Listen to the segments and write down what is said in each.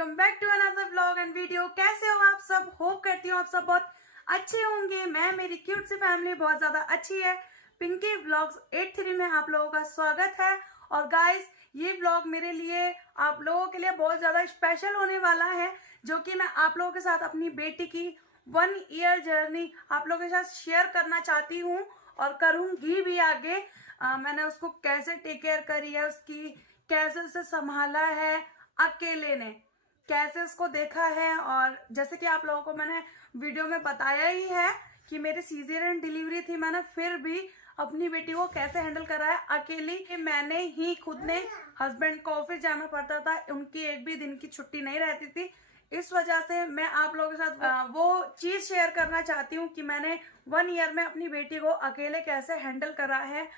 Welcome back to another vlog and video. कैसे हो आप सब? होप करती हूँ आप सब बहुत अच्छे होंगे। मेरी क्यूट सी फैमिली बहुत ज्यादा अच्छी है। पिंकी व्लॉग्स 83 में आप लोगों का स्वागत है। और गाइस, ये व्लॉग मेरे लिए आप लोगों के लिए बहुत ज्यादा स्पेशल होने वाला है, जो कि मैं आप लोगों के साथ अपनी बेटी की 1 ईयर जर्नी आप लोगों के साथ शेयर करना चाहती हूँ और करूंगी भी आगे। मैंने उसको कैसे टेक केयर करी है, उसकी कैसे उसे संभाला है, अकेले ने कैसे उसको देखा है। और जैसे कि आप लोगों को मैंने वीडियो में बताया ही है कि मेरी सीजरियन डिलीवरी थी, मैंने फिर भी अपनी बेटी को कैसे हैंडल करा है अकेली। मैंने ही खुद ने, हस्बैंड को ऑफिस जाना पड़ता था, उनकी एक भी दिन की छुट्टी नहीं रहती थी। इस वजह से मैं आप लोगों के साथ वो चीज शेयर करना चाहती हूँ कि मैंने 1 ईयर में अपनी बेटी को अकेले कैसे हैंडल करा है।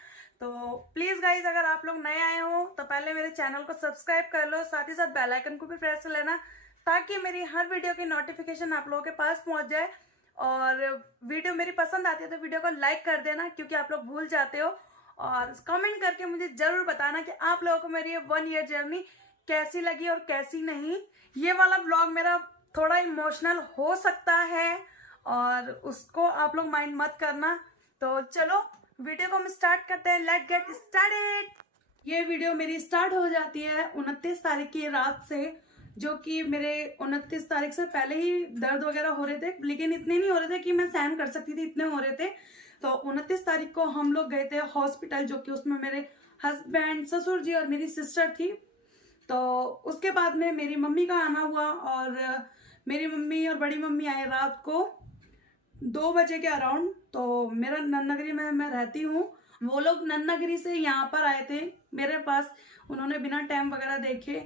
तो प्लीज गाइज, अगर आप लोग नए आए हो तो पहले मेरे चैनल को सब्सक्राइब कर लो, साथ ही साथ बेल आइकन को भी प्रेस कर लेना, ताकि मेरी हर वीडियो की नोटिफिकेशन आप लोगों के पास पहुंच जाए। और वीडियो मेरी पसंद आती है तो वीडियो को लाइक कर देना, क्योंकि आप लोग भूल जाते हो। और कमेंट करके मुझे जरूर बताना कि आप लोगों को मेरी ये 1 ईयर जर्नी कैसी लगी और कैसी नहीं। ये वाला व्लॉग मेरा थोड़ा इमोशनल हो सकता है और उसको आप लोग माइंड मत करना। तो चलो वीडियो को हम स्टार्ट करते हैं। Let's get started. ये वीडियो मेरी स्टार्ट हो जाती है 29 तारीख की रात से, जो कि मेरे 29 तारीख से पहले ही दर्द वगैरह हो रहे थे, लेकिन इतने नहीं हो रहे थे कि मैं सहन कर सकती थी, इतने हो रहे थे। तो 29 तारीख को हम लोग गए थे हॉस्पिटल, जो कि उसमें मेरे हस्बैंड, ससुर जी और मेरी सिस्टर थी। तो उसके बाद में मेरी मम्मी का आना हुआ और मेरी मम्मी और बड़ी मम्मी आए रात को 2 बजे के अराउंड। तो मेरा नन्नागिरी में मैं रहती हूँ, वो लोग नन्नागिरी से यहाँ पर आए थे मेरे पास, उन्होंने बिना टाइम वगैरह देखे।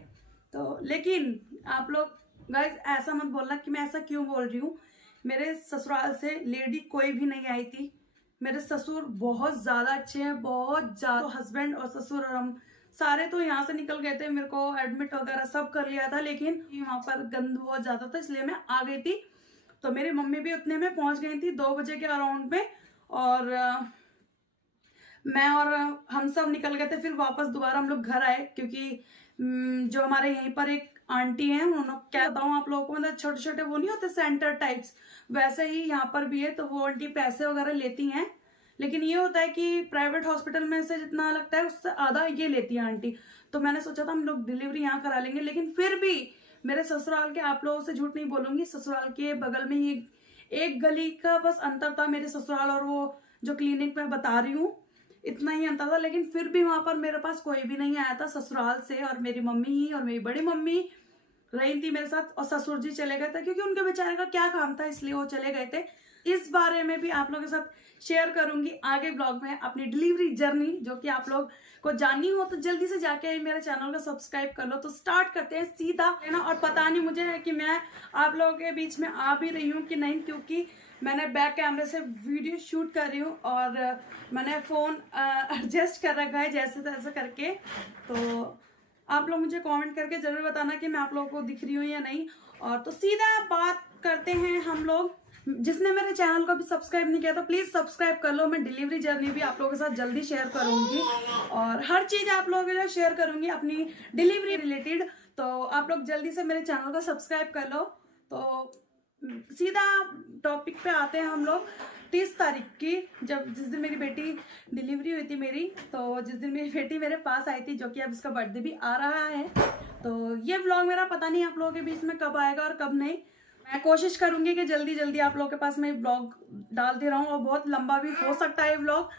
तो लेकिन आप लोग गाइस ऐसा मत बोलना कि मैं ऐसा क्यों बोल रही हूँ। मेरे ससुराल से लेडी कोई भी नहीं आई थी। मेरे ससुर बहुत ज्यादा अच्छे हैं, बहुत ज्यादा। तो हस्बैंड और ससुर और हम सारे तो यहाँ से निकल गए थे, मेरे को एडमिट वगैरह सब कर लिया था, लेकिन वहां पर गंद बहुत ज्यादा था, इसलिए मैं आ गई थी। तो मेरी मम्मी भी उतने में पहुंच गई थी 2 बजे के अराउंड में। और मैं और हम सब निकल गए थे। फिर वापस दोबारा हम लोग घर आए, क्योंकि जो हमारे यहीं पर एक आंटी हैं, उन्होंने, क्या बताऊँ आप लोगों को, मतलब छोटे छोटे वो नहीं होते सेंटर टाइप्स, वैसे ही यहाँ पर भी है। तो वो आंटी पैसे वगैरह लेती हैं, लेकिन ये होता है कि प्राइवेट हॉस्पिटल में से जितना लगता है उससे आधा ये लेती है आंटी। तो मैंने सोचा था हम लोग डिलीवरी यहाँ करा लेंगे, लेकिन फिर भी मेरे ससुराल के, आप लोगों से झूठ नहीं बोलूंगी, ससुराल के बगल में ही एक गली का बस अंतर था मेरे ससुराल और वो जो क्लिनिक में बता रही हूँ, इतना ही अंतर था। लेकिन फिर भी वहां पर मेरे पास कोई भी नहीं आया था ससुराल से, और मेरी मम्मी ही और मेरी बड़ी मम्मी रही थी मेरे साथ, और ससुर जी चले गए थे क्योंकि उनके बेचारे का क्या काम था, इसलिए वो चले गए थे। इस बारे में भी आप लोगों के साथ शेयर करूंगी आगे ब्लॉग में अपनी डिलीवरी जर्नी, जो कि आप लोग को जाननी हो तो जल्दी से जाके मेरे चैनल को सब्सक्राइब कर लो। तो स्टार्ट करते हैं सीधा, है ना। और पता नहीं मुझे है कि मैं आप लोगों के बीच में आ भी रही हूँ कि नहीं, क्योंकि मैंने बैक कैमरे से वीडियो शूट कर रही हूँ और मैंने फोन एडजस्ट कर रखा है जैसे तैसे करके। तो आप लोग मुझे कमेंट करके जरूर बताना कि मैं आप लोगों को दिख रही हूँ या नहीं। और तो सीधा बात करते हैं हम लोग। जिसने मेरे चैनल को भी सब्सक्राइब नहीं किया तो प्लीज सब्सक्राइब कर लो। मैं डिलीवरी जर्नी भी आप लोगों के साथ जल्दी शेयर करूंगी और हर चीज आप लोगों के साथ शेयर करूंगी अपनी डिलीवरी रिलेटेड। तो आप लोग जल्दी से मेरे चैनल को सब्सक्राइब कर लो। तो सीधा टॉपिक पे आते हैं हम लोग। 30 तारीख की, जिस दिन मेरी बेटी डिलीवरी हुई थी मेरी, तो जिस दिन मेरी बेटी मेरे पास आई थी, जो कि अब इसका बर्थडे भी आ रहा है। तो ये व्लॉग मेरा पता नहीं आप लोगों के बीच में कब आएगा और कब नहीं। मैं कोशिश करूंगी कि जल्दी जल्दी आप लोगों के पास मैं व्लॉग डालती रहूं, और बहुत लंबा भी हो सकता है व्लॉग।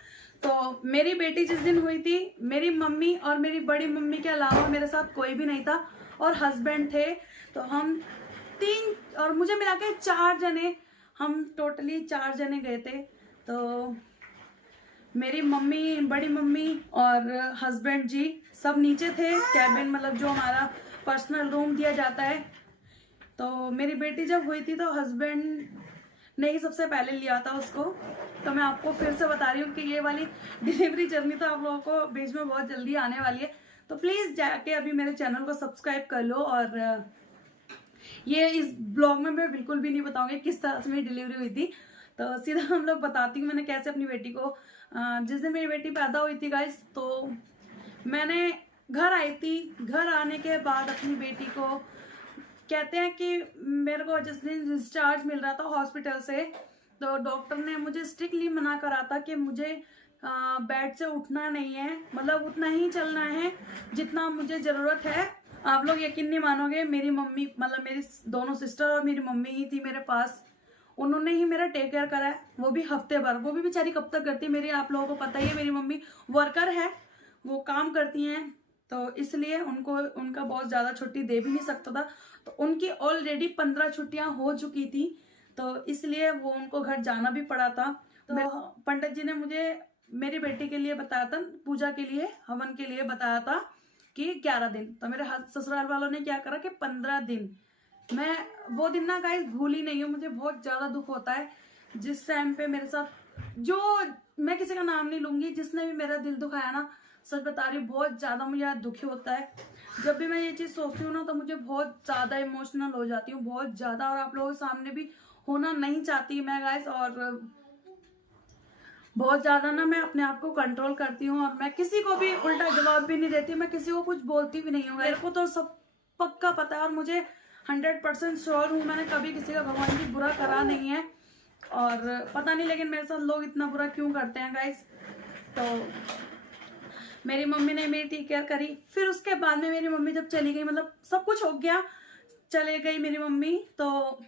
तो मेरी बेटी जिस दिन हुई थी, मेरी मम्मी और मेरी बड़ी मम्मी के अलावा मेरे साथ कोई भी नहीं था, और हस्बैंड थे। तो हम 3 और मुझे मिला के 4 जने, हम टोटली 4 जने गए थे। तो मेरी मम्मी, बड़ी मम्मी और हस्बैंड जी सब नीचे थे, कैबिन मतलब जो हमारा पर्सनल रूम दिया जाता है। तो मेरी बेटी जब हुई थी तो हस्बैंड ने ही सबसे पहले लिया था उसको। तो मैं आपको फिर से बता रही हूँ कि ये वाली डिलीवरी जर्नी तो आप लोगों को बीच में बहुत जल्दी आने वाली है। तो प्लीज जाके अभी मेरे चैनल को सब्सक्राइब कर लो। और ये इस ब्लॉग में मैं बिल्कुल भी नहीं बताऊंगी किस तरह से मेरी डिलीवरी हुई थी। तो सीधा हम लोग बताती हूँ मैंने कैसे अपनी बेटी को, जिस दिन मेरी बेटी पैदा हुई थी गाइस, तो मैंने घर आई थी। घर आने के बाद अपनी बेटी को कहते हैं कि मेरे को जिस दिन डिस्चार्ज मिल रहा था हॉस्पिटल से, तो डॉक्टर ने मुझे स्ट्रिक्टली मना करा था कि मुझे बेड से उठना नहीं है, मतलब उतना ही चलना है जितना मुझे ज़रूरत है। आप लोग यकीन नहीं मानोगे, मेरी मम्मी, मतलब मेरी दोनों सिस्टर और मेरी मम्मी ही थी मेरे पास, उन्होंने ही मेरा टेक केयर करा है, वो भी हफ्ते भर। वो भी बेचारी कब तक करती मेरी, आप लोगों को पता ही है, मेरी मम्मी वर्कर है, वो काम करती हैं, तो इसलिए उनको उनका बहुत ज़्यादा छुट्टी दे भी नहीं सकता था। तो उनकी ऑलरेडी 15 छुट्टियां हो चुकी थी, तो इसलिए वो उनको घर जाना भी पड़ा था। तो पंडित जी ने मुझे मेरी बेटी के लिए बताया था, पूजा के लिए, हवन के लिए बताया था कि 11 दिन। तो मेरे ससुराल वालों ने क्या करा कि 15 दिन। मैं वो दिन ना गाइस भूल ही नहीं हूँ। मुझे बहुत ज़्यादा दुख होता है जिस टाइम पे मेरे साथ, जो मैं किसी का नाम नहीं लूंगी, जिसने भी मेरा दिल दुखाया ना, सच बता रही हूँ, बहुत ज़्यादा मुझे दुखी होता है। जब भी मैं ये चीज़ सोचती हूँ ना, तो मुझे बहुत ज़्यादा इमोशनल हो जाती हूँ, बहुत ज़्यादा। और आप लोगों के सामने भी होना नहीं चाहती मैं गाइस, और बहुत ज़्यादा ना मैं अपने आप को कंट्रोल करती हूँ, और मैं किसी को भी उल्टा जवाब भी नहीं देती, मैं किसी को कुछ बोलती भी नहीं हूँ। मेरे को तो सब पक्का पता है, और मुझे 100% श्योर हूँ मैंने कभी किसी का भगवान जी बुरा करा नहीं है। और पता नहीं लेकिन मेरे साथ लोग इतना बुरा क्यों करते हैं गाइस। तो मेरी मम्मी ने मेरी टेक केयर करी। फिर उसके बाद में मेरी मम्मी जब चली गई, मतलब सब कुछ हो गया, चले गई मेरी मम्मी, तो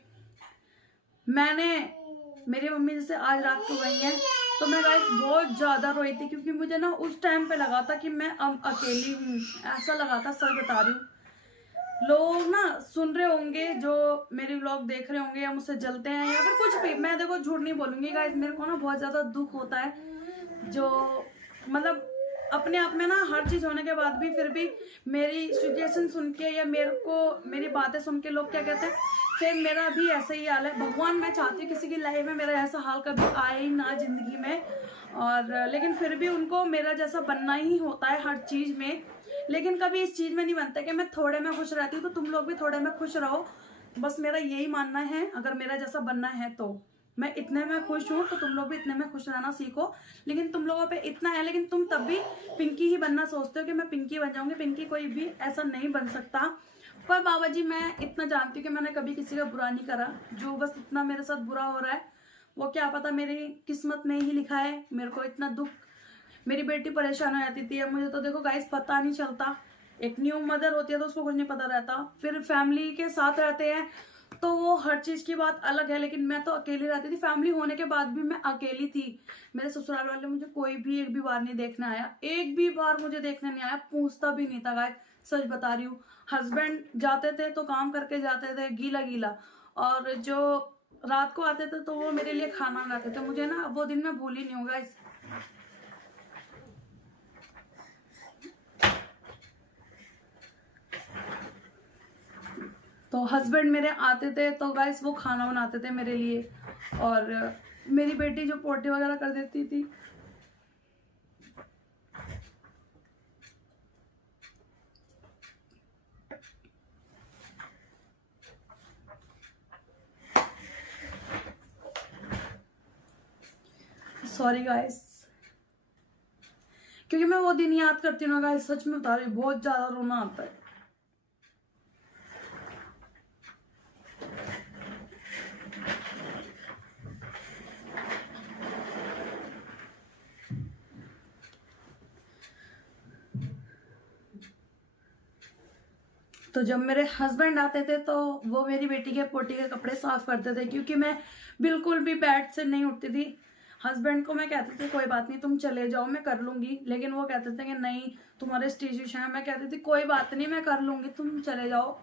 मेरी मम्मी जैसे आज रात को गई है, तो मैं गाइस बहुत ज़्यादा रोई थी, क्योंकि मुझे ना उस टाइम पे लगा था कि मैं अब अकेली हूँ, ऐसा लगा था। सच बता रही हूँ, लोग ना सुन रहे होंगे, जो मेरी व्लॉग देख रहे होंगे, या मुझसे जलते हैं या फिर कुछ भी, मैं देखो झूठ नहीं बोलूंगी गाइस, मेरे को ना बहुत ज़्यादा दुख होता है। जो मतलब अपने आप में ना हर चीज़ होने के बाद भी, फिर भी मेरी सिचुएशन सुन के या मेरी बातें सुन के लोग क्या कहते हैं, फिर मेरा भी ऐसा ही हाल है। भगवान, मैं चाहती हूँ किसी की लाइफ में मेरा ऐसा हाल कभी आए ही ना जिंदगी में, और लेकिन फिर भी उनको मेरा जैसा बनना ही होता है हर चीज़ में। लेकिन कभी इस चीज़ में नहीं बनता कि मैं थोड़े में खुश रहती हूँ तो तुम लोग भी थोड़े में खुश रहो, बस मेरा यही मानना है। अगर मेरा जैसा बनना है तो मैं इतने में खुश हूँ, तो तुम लोग भी इतने में खुश रहना सीखो। लेकिन तुम लोगों पे इतना है, लेकिन तुम तब भी पिंकी ही बनना सोचते हो कि मैं पिंकी बन जाऊंगी। पिंकी कोई भी ऐसा नहीं बन सकता। पर बाबा जी, मैं इतना जानती हूँ कि मैंने कभी किसी का बुरा नहीं करा। जो बस इतना मेरे साथ बुरा हो रहा है, वो क्या पता मेरी किस्मत में ही लिखा है। मेरे को इतना दुख, मेरी बेटी परेशान हो जाती थी, अब मुझे तो देखो गाइस पता नहीं चलता। एक न्यू मदर होती है तो उसको कुछ नहीं पता रहता। फिर फैमिली के साथ रहते हैं तो वो हर चीज की बात अलग है, लेकिन मैं तो अकेली रहती थी। फैमिली होने के बाद भी मैं अकेली थी। मेरे ससुराल वाले मुझे कोई भी एक भी बार नहीं देखने आया, एक भी बार मुझे देखने नहीं आया, पूछता भी नहीं था गाइस, सच बता रही हूँ। हस्बैंड जाते थे तो काम करके जाते थे गीला गीला, और जो रात को आते थे तो वो मेरे लिए खाना बनाते थे। मुझे ना वो दिन मैं भूल ही नहीं हूँ गाइस। तो हस्बैंड मेरे आते थे तो गाइस वो खाना बनाते थे मेरे लिए, और मेरी बेटी जो पोटी वगैरह कर देती थी। सॉरी गाइस, क्योंकि मैं वो दिन याद करती हूँ ना गाइस, सच में बता रही हूँ, बहुत ज्यादा रोना आता है। तो जब मेरे हस्बैंड आते थे तो वो मेरी बेटी के पोटी के कपड़े साफ करते थे, क्योंकि मैं बिल्कुल भी बेड से नहीं उठती थी। हस्बैंड को मैं कहती थी कोई बात नहीं तुम चले जाओ मैं कर लूंगी, लेकिन वो कहते थे कि नहीं तुम्हारे स्टिचेस हैं। मैं कहती थी कोई बात नहीं मैं कर लूंगी, तुम चले जाओ,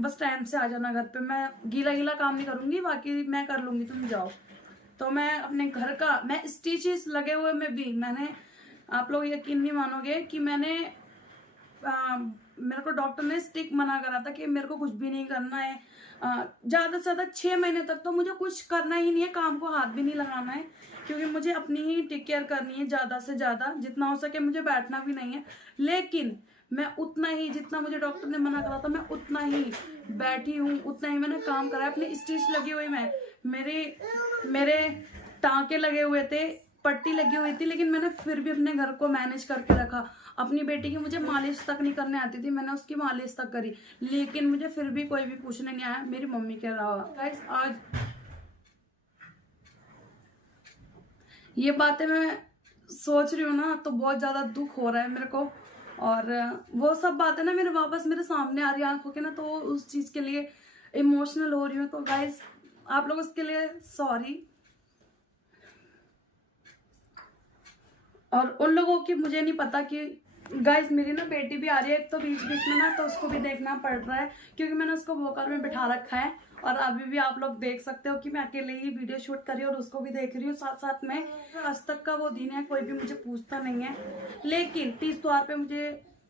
बस टाइम से आ जाना घर पे, मैं गीला गीला काम नहीं करूंगी, बाकी मैं कर लूंगी, तुम जाओ। तो मैं अपने घर का, मैं स्टिचेस लगे हुए में भी मैंने, आप लोग यकीन नहीं मानोगे कि मेरे को डॉक्टर ने स्टिक मना करा था कि मेरे को कुछ भी नहीं करना है, ज़्यादा से ज़्यादा 6 महीने तक तो मुझे कुछ करना ही नहीं है, काम को हाथ भी नहीं लगाना है, क्योंकि मुझे अपनी ही टेक केयर करनी है ज़्यादा से ज़्यादा, जितना हो सके मुझे बैठना भी नहीं है। लेकिन मैं उतना ही, जितना मुझे डॉक्टर ने मना करा था मैं उतना ही बैठी हूँ, उतना ही मैंने काम करा है। अपनी स्टिच लगी हुई में मेरे टाँके लगे हुए थे, पट्टी लगी हुई थी, लेकिन मैंने फिर भी अपने घर को मैनेज करके रखा। अपनी बेटी की मुझे मालिश तक नहीं करने आती थी, मैंने उसकी मालिश तक करी, लेकिन मुझे फिर भी कोई भी पूछने नहीं आया, मेरी मम्मी के अलावा। गाइस आज ये बातें मैं सोच रही हूँ ना तो बहुत ज्यादा दुख हो रहा है मेरे को, और वो सब बातें ना मेरे वापस मेरे सामने आ रही है आंखों के ना, तो उस चीज के लिए इमोशनल हो रही हूँ। तो गाइस आप लोग उसके लिए सॉरी। और उन लोगों की मुझे नहीं पता कि गाइस मेरी ना बेटी भी आ रही है तो बीच बीच में ना, तो उसको भी देखना पड़ रहा है क्योंकि मैंने उसको वोकल में बिठा रखा है। और अभी भी आप लोग देख सकते हो कि मैं अकेले ही वीडियो शूट कर रही हूँ और उसको भी देख रही हूँ साथ साथ में। आज तक का वो दिन है, कोई भी मुझे पूछता नहीं है, लेकिन तीज त्योहार पे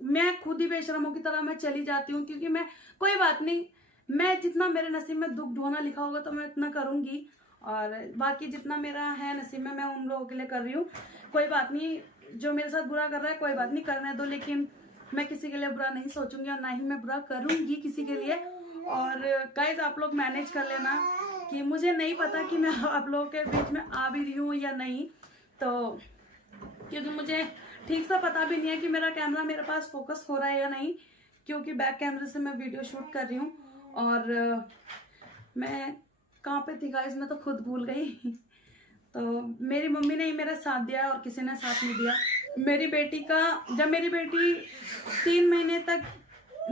मैं खुद ही बेशरमों की तरह मैं चली जाती हूँ, क्योंकि मैं कोई बात नहीं, मैं जितना मेरे नसीब में दुख ढोना लिखा होगा तो मैं इतना करूंगी, और बाकी जितना मेरा है नसीब में मैं उन लोगों के लिए कर रही हूँ। कोई बात नहीं, जो मेरे साथ बुरा कर रहा है कोई बात नहीं, करने दो, लेकिन मैं किसी के लिए बुरा नहीं सोचूंगी और ना ही मैं बुरा करूंगी किसी के लिए। और गाइस आप लोग मैनेज कर लेना कि मुझे नहीं पता कि मैं आप लोगों के बीच में आ भी रही हूँ या नहीं, तो क्योंकि मुझे ठीक सा पता भी नहीं है कि मेरा कैमरा मेरे पास फोकस हो रहा है या नहीं, क्योंकि बैक कैमरे से मैं वीडियो शूट कर रही हूँ। और मैं कहाँ पे थी गाइस, मैं तो खुद भूल गई। तो मेरी मम्मी ने ही मेरा साथ दिया और किसी ने साथ नहीं दिया। मेरी बेटी का, जब मेरी बेटी 3 महीने तक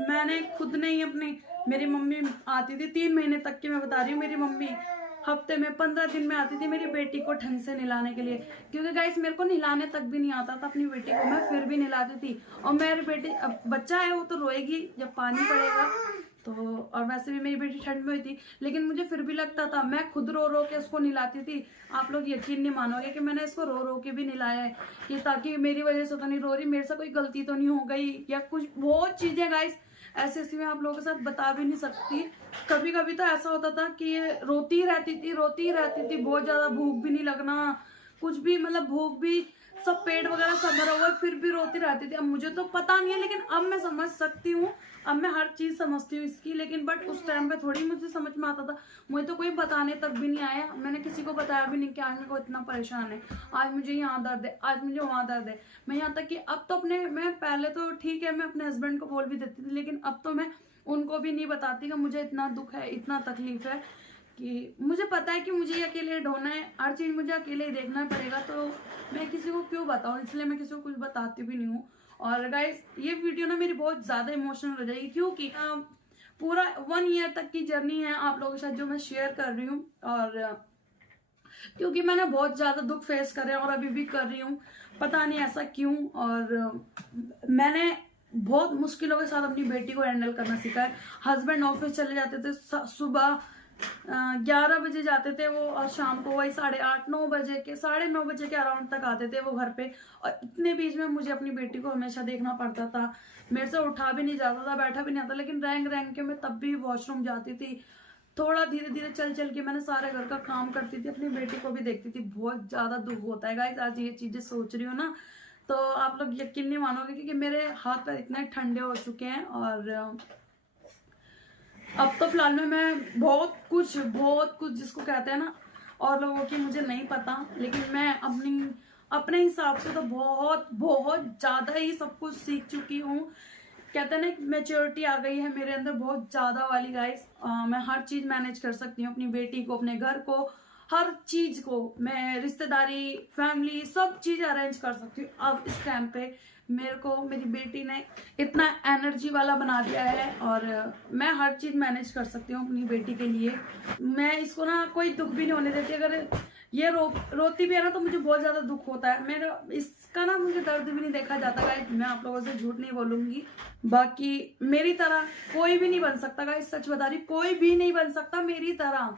मैंने खुद नहीं अपनी, मेरी मम्मी आती थी 3 महीने तक की मैं बता रही हूँ, मेरी मम्मी हफ्ते में 15 दिन में आती थी मेरी बेटी को ढंग से नहलाने के लिए, क्योंकि गाइस मेरे को नहलाने तक भी नहीं आता था अपनी बेटी को, मैं फिर भी नहलाती थी। और मेरी बेटी, अब बच्चा है वो तो रोएगी जब पानी पड़ेगा, तो और वैसे भी मेरी बेटी ठंड में हुई थी, लेकिन मुझे फिर भी लगता था, मैं खुद रो रो के उसको नहलाती थी। आप लोग यकीन नहीं मानोगे कि मैंने इसको रो रो के भी नहलाया है, कि ताकि मेरी वजह से तो नहीं रो रही, मेरे से कोई गलती तो नहीं हो गई या कुछ, बहुत चीजें गाइस ऐसे ऐसी मैं आप लोगों के साथ बता भी नहीं सकती। कभी कभी तो ऐसा होता था कि ये रोती रहती थी, बहुत ज्यादा, भूख भी नहीं लगना, कुछ भी, मतलब भूख भी, सब पेट वगैरह सब भरा हुआ, फिर भी रोती रहती थी। अब मुझे तो पता नहीं है, लेकिन अब मैं समझ सकती हूँ, अब मैं हर चीज समझती हूँ इसकी, लेकिन बट उस टाइम पे थोड़ी मुझे समझ में आता था। मुझे तो कोई बताने तक भी नहीं आया, मैंने किसी को बताया भी नहीं कि आज मेरे को इतना परेशान है, आज मुझे यहाँ दर्द है, आज मुझे वहाँ दर्द है। मैं यहाँ तक कि अब तो मैं पहले तो ठीक है मैं अपने हस्बैंड को बोल भी देती थी, लेकिन अब तो मैं उनको भी नहीं बताती कि मुझे इतना दुख है, इतना तकलीफ है, कि मुझे पता है कि मुझे ये अकेले ढोना है, हर चीज मुझे अकेले ही देखना पड़ेगा, तो मैं किसी को क्यों बताऊं, इसलिए मैं किसी को कुछ बताती भी नहीं हूँ। और गाइस ये वीडियो ना मेरी बहुत ज्यादा इमोशनल हो जाएगी, क्योंकि पूरा 1 ईयर तक की जर्नी है आप लोगों के साथ जो मैं शेयर कर रही हूँ, और क्योंकि मैंने बहुत ज्यादा दुख फेस कर रहे हैं और अभी भी कर रही हूँ, पता नहीं ऐसा क्यों। और मैंने बहुत मुश्किलों के साथ अपनी बेटी को हैंडल करना सीखा है। हस्बैंड ऑफिस चले जाते थे, सुबह 11 बजे जाते थे वो, और शाम को वही 8:30 9 बजे के अराउंड तक आते थे वो घर पे, और इतने बीच में मुझे अपनी बेटी को हमेशा देखना पड़ता था। मेरे से उठा भी नहीं जाता था, बैठा भी नहीं आता, लेकिन रैंक के मैं तब भी वॉशरूम जाती थी, थोड़ा धीरे धीरे चल चल के मैंने सारे घर का काम करती थी, अपनी बेटी को भी देखती थी। बहुत ज्यादा दुख होता है गाइस, आज ये चीजें सोच रही हूँ ना तो आप लोग यकीन नहीं मानोगे, क्योंकि मेरे हाथ पैर इतने ठंडे हो चुके हैं। और अब तो फिलहाल में मैं बहुत कुछ जिसको कहते हैं ना, और लोगों की मुझे नहीं पता, लेकिन मैं अपने हिसाब से तो बहुत ज्यादा ही सब कुछ सीख चुकी हूँ। कहते हैं ना मैच्योरिटी आ गई है मेरे अंदर बहुत ज्यादा वाली गाइस। मैं हर चीज मैनेज कर सकती हूँ, अपनी बेटी को, अपने घर को, हर चीज को मैं, रिश्तेदारी, फैमिली, सब चीज अरेंज कर सकती हूँ। अब इस टाइम पे मेरे को मेरी बेटी ने इतना एनर्जी वाला बना दिया है, और मैं हर चीज मैनेज कर सकती हूँ अपनी बेटी के लिए। मैं इसको ना कोई दुख भी नहीं होने देती, अगर ये रोती भी है ना तो मुझे बहुत ज्यादा दुख होता है। मेरा इसका ना मुझे दर्द भी नहीं देखा जाता गाइस, मैं आप लोगों से झूठ नहीं बोलूंगी। बाकी मेरी तरह कोई भी नहीं बन सकता गाइस, सच बता रही, कोई भी नहीं बन सकता मेरी तरह।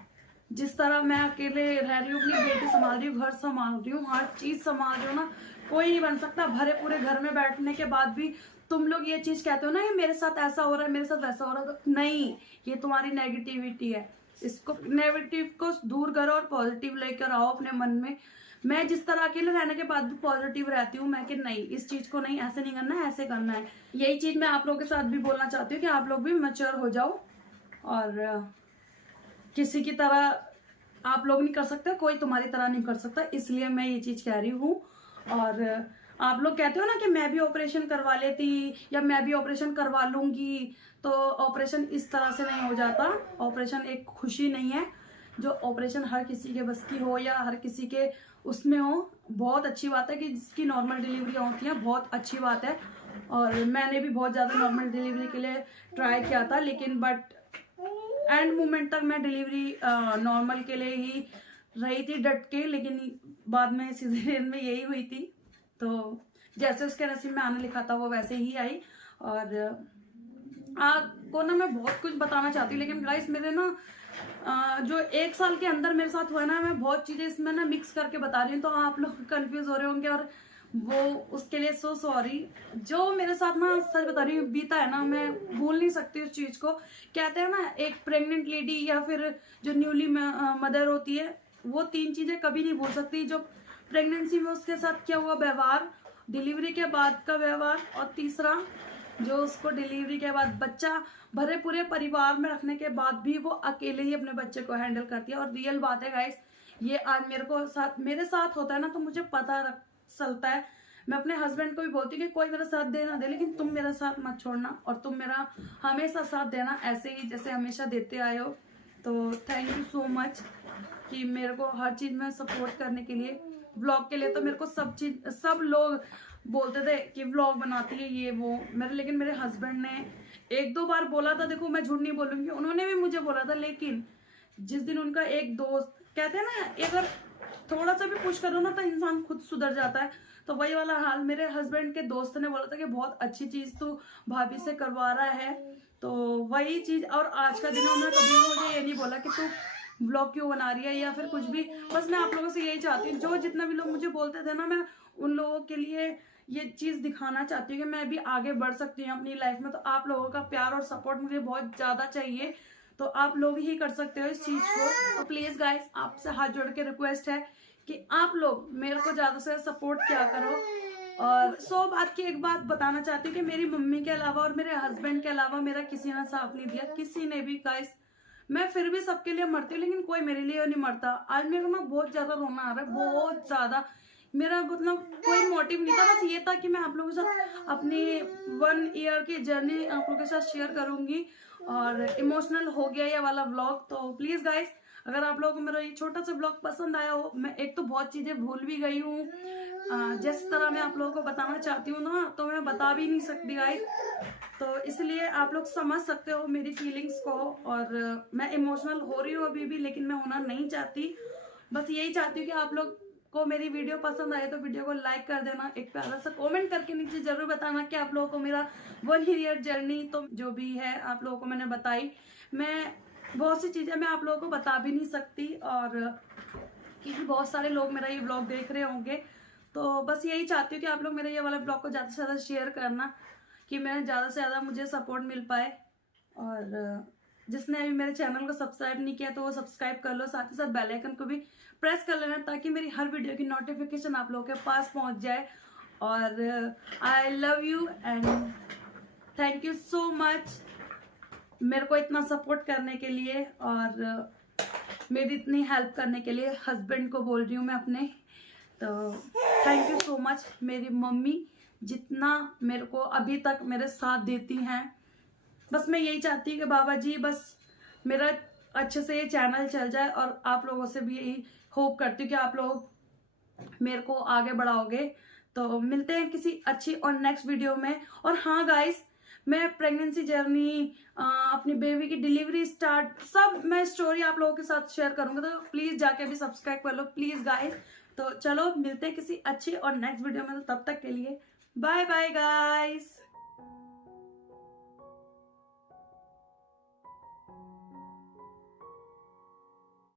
जिस तरह मैं अकेले रह रही हूँ, अपनी बेटी संभाल रही हूँ, घर संभाल रही हूँ, हर चीज संभाल रही हूँ ना, कोई नहीं बन सकता। भरे पूरे घर में बैठने के बाद भी तुम लोग ये चीज कहते हो ना कि मेरे साथ ऐसा हो रहा है, मेरे साथ वैसा हो रहा है, तो नहीं, ये तुम्हारी नेगेटिविटी है। इसको, नेगेटिव को दूर करो और पॉजिटिव लेकर आओ अपने मन में। मैं जिस तरह अकेले रहने के बाद भी पॉजिटिव रहती हूँ, मैं कि नहीं, इस चीज को नहीं, ऐसे नहीं करना है, ऐसे करना है। यही चीज मैं आप लोगों के साथ भी बोलना चाहती हूँ कि आप लोग भी मैच्योर हो जाओ और किसी की तरह आप लोग नहीं कर सकते, कोई तुम्हारी तरह नहीं कर सकता, इसलिए मैं ये चीज कह रही हूँ। और आप लोग कहते हो ना कि मैं भी ऑपरेशन करवा लेती या मैं भी ऑपरेशन करवा लूंगी, तो ऑपरेशन इस तरह से नहीं हो जाता। ऑपरेशन एक खुशी नहीं है, जो ऑपरेशन हर किसी के बस की हो या हर किसी के उसमें हो। बहुत अच्छी बात है कि जिसकी नॉर्मल डिलीवरी होती है, बहुत अच्छी बात है। और मैंने भी बहुत ज़्यादा नॉर्मल डिलीवरी के लिए ट्राई किया था, लेकिन बट एंड मोमेंट तक मैं डिलीवरी नॉर्मल के लिए ही रही थी डट के, लेकिन बाद में सिजेरियन में यही हुई थी। तो जैसे उसके नसीब में आने लिखा था वो वैसे ही आई। और आपको ना मैं बहुत कुछ बताना चाहती हूँ, लेकिन गाइस मेरे ना जो 1 साल के अंदर मेरे साथ हुआ ना, मैं बहुत चीजें इसमें ना मिक्स करके बता रही हूँ, तो आप लोग कंफ्यूज हो रहे होंगे, और वो उसके लिए सो सॉरी। जो मेरे साथ ना सच बता रही हूँ बीता है ना, मैं भूल नहीं सकती उस चीज को। कहते हैं ना, एक प्रेग्नेंट लेडी या फिर जो न्यूली मदर होती है, वो 3 चीजें कभी नहीं भूल सकती। जो प्रेगनेंसी में उसके साथ क्या हुआ व्यवहार, डिलीवरी के बाद का व्यवहार, और तीसरा जो उसको डिलीवरी के बाद बच्चा भरे पूरे परिवार में रखने के बाद भी वो अकेले ही अपने बच्चे को हैंडल करती है। और रियल बात है गाइस, ये आज मेरे साथ होता है ना, तो मुझे पता चलता है। मैं अपने हस्बैंड को भी बोलती हूँ कि कोई मेरा साथ दे ना दे, लेकिन तुम मेरा साथ मत छोड़ना, और तुम मेरा हमेशा साथ देना, ऐसे ही जैसे हमेशा देते आए हो। तो थैंक यू सो मच कि मेरे को हर चीज में सपोर्ट करने के लिए। व्लॉग के लिए तो मेरे को सब लोग बोलते थे कि व्लॉग बनाती है ये वो लेकिन मेरे हस्बैंड ने 1-2 बार बोला था, देखो मैं झूठ नहीं बोलूंगी, उन्होंने भी मुझे बोला था। लेकिन जिस दिन उनका एक दोस्त, कहते हैं ना, अगर थोड़ा सा भी पुश करो ना तो इंसान खुद सुधर जाता है, तो वही वाला हाल मेरे हस्बैंड के दोस्त ने बोला था कि बहुत अच्छी चीज तू भाभी से करवा रहा है। तो वही चीज, और आज का दिन उन्होंने कभी मुझे ये नहीं बोला कि तू व्लॉग क्यों बना रही है या फिर कुछ भी। बस मैं आप लोगों से यही चाहती हूँ, जो जितना भी लोग मुझे बोलते थे ना, मैं उन लोगों के लिए ये चीज दिखाना चाहती हूँ कि मैं भी आगे बढ़ सकती हूँ अपनी लाइफ में। तो आप लोगों का प्यार और सपोर्ट मुझे बहुत ज्यादा चाहिए, तो आप लोग ही कर सकते हो इस चीज को। तो प्लीज गाइस, आपसे हाथ जोड़ के रिक्वेस्ट है कि आप लोग मेरे को ज्यादा से सपोर्ट किया करो। और बात की एक बात बताना चाहती हूँ कि मेरी मम्मी के अलावा और मेरे हस्बैंड के अलावा मेरा किसी ने साथ नहीं दिया, किसी ने भी गाइस। मैं फिर भी सबके लिए मरती हूँ, लेकिन कोई मेरे लिए नहीं मरता। आज मेरे को ना बहुत ज्यादा रोना आ रहा है, बहुत ज्यादा। मेरा मतलब कोई मोटिव नहीं था, बस ये था कि मैं आप लोगों के साथ अपनी 1 ईयर की जर्नी आप लोगों के साथ शेयर करूंगी। और इमोशनल हो गया ये वाला व्लॉग, तो प्लीज गाइस, अगर आप लोगों को मेरा ये छोटा सा ब्लॉग पसंद आया हो, मैं एक तो बहुत चीजें भूल भी गई हूँ, जिस तरह मैं आप लोगों को बताना चाहती हूँ ना, तो मैं बता भी नहीं सकती गाइस। तो इसलिए आप लोग समझ सकते हो मेरी फीलिंग्स को। और मैं इमोशनल हो रही हूँ अभी भी, लेकिन मैं होना नहीं चाहती। बस यही चाहती हूँ कि आप लोग को मेरी वीडियो पसंद आए तो वीडियो को लाइक कर देना, एक प्यारा सा कमेंट करके नीचे जरूर बताना कि आप लोगों को मेरा 1 ईयर जर्नी तो जो भी है आप लोगों को मैंने बताई। मैं बहुत सी चीजें मैं आप लोगों को बता भी नहीं सकती, और क्योंकि बहुत सारे लोग मेरा ये ब्लॉग देख रहे होंगे, तो बस यही चाहती हूँ कि आप लोग मेरे ये वाला ब्लॉग को ज्यादा से ज्यादा शेयर करना, कि मैं ज्यादा से ज्यादा मुझे सपोर्ट मिल पाए। और जिसने अभी मेरे चैनल को सब्सक्राइब नहीं किया तो वो सब्सक्राइब कर लो, साथ ही साथ बेल आइकन को भी प्रेस कर लेना, ताकि मेरी हर वीडियो की नोटिफिकेशन आप लोगों के पास पहुंच जाए। और I love you and thank you so much मेरे को इतना सपोर्ट करने के लिए, और मेरी इतनी हेल्प करने के लिए। हस्बैंड को बोल रही हूँ मैं अपने, तो थैंक यू सो मच। मेरी मम्मी जितना मेरे को अभी तक मेरे साथ देती हैं, बस मैं यही चाहती हूँ कि बाबा जी बस मेरा अच्छे से ये चैनल चल जाए। और आप लोगों से भी यही होप करती हूँ कि आप लोग मेरे को आगे बढ़ाओगे। तो मिलते हैं किसी अच्छी और नेक्स्ट वीडियो में। और हाँ गाइस, मैं प्रेगनेंसी जर्नी, अपनी बेबी की डिलीवरी स्टार्ट, सब मैं स्टोरी आप लोगों के साथ शेयर करूंगा, तो प्लीज जाके भी सब्सक्राइब कर लो प्लीज गाइस। तो चलो मिलते हैं किसी अच्छी और नेक्स्ट वीडियो में, तो तब तक के लिए बाय बाय गाइस।